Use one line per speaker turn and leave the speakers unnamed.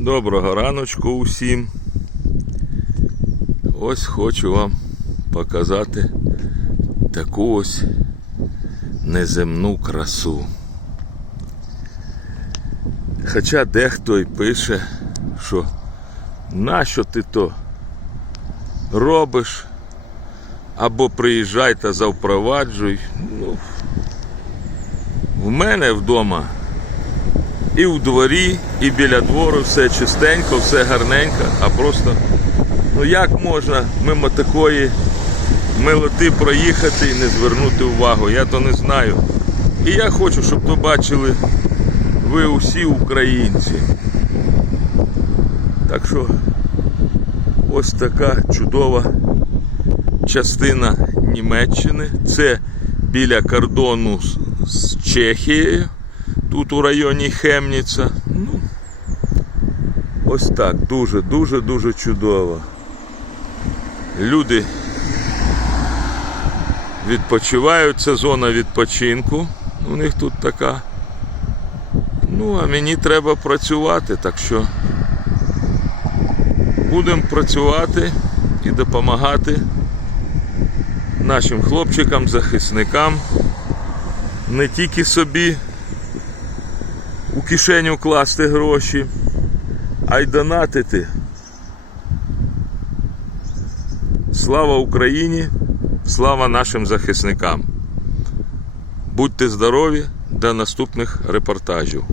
Доброго раночку усім. Ось хочу вам показати таку ось неземну красу. Хоча дехто й пише, що нащо ти то робиш, або приїжджай та завпроваджуй. Ну, в мене вдома і у дворі, і біля двору все чистенько, все гарненько, а просто, ну як можна мимо такої милоти проїхати і не звернути увагу, я то не знаю. І я хочу, щоб то бачили ви усі українці. Так що ось така чудова частина Німеччини. Це біля кордону з- Чехією тут у районі Хемніця. Ну, ось так, дуже, дуже, дуже чудово. Люди відпочивають, це зона відпочинку. У них тут така. Ну, а мені треба працювати, так що будемо працювати і допомагати нашим хлопчикам, захисникам, не тільки собі у кишеню класти гроші, а й донатити. Слава Україні! Слава нашим захисникам! Будьте здорові! До наступних репортажів.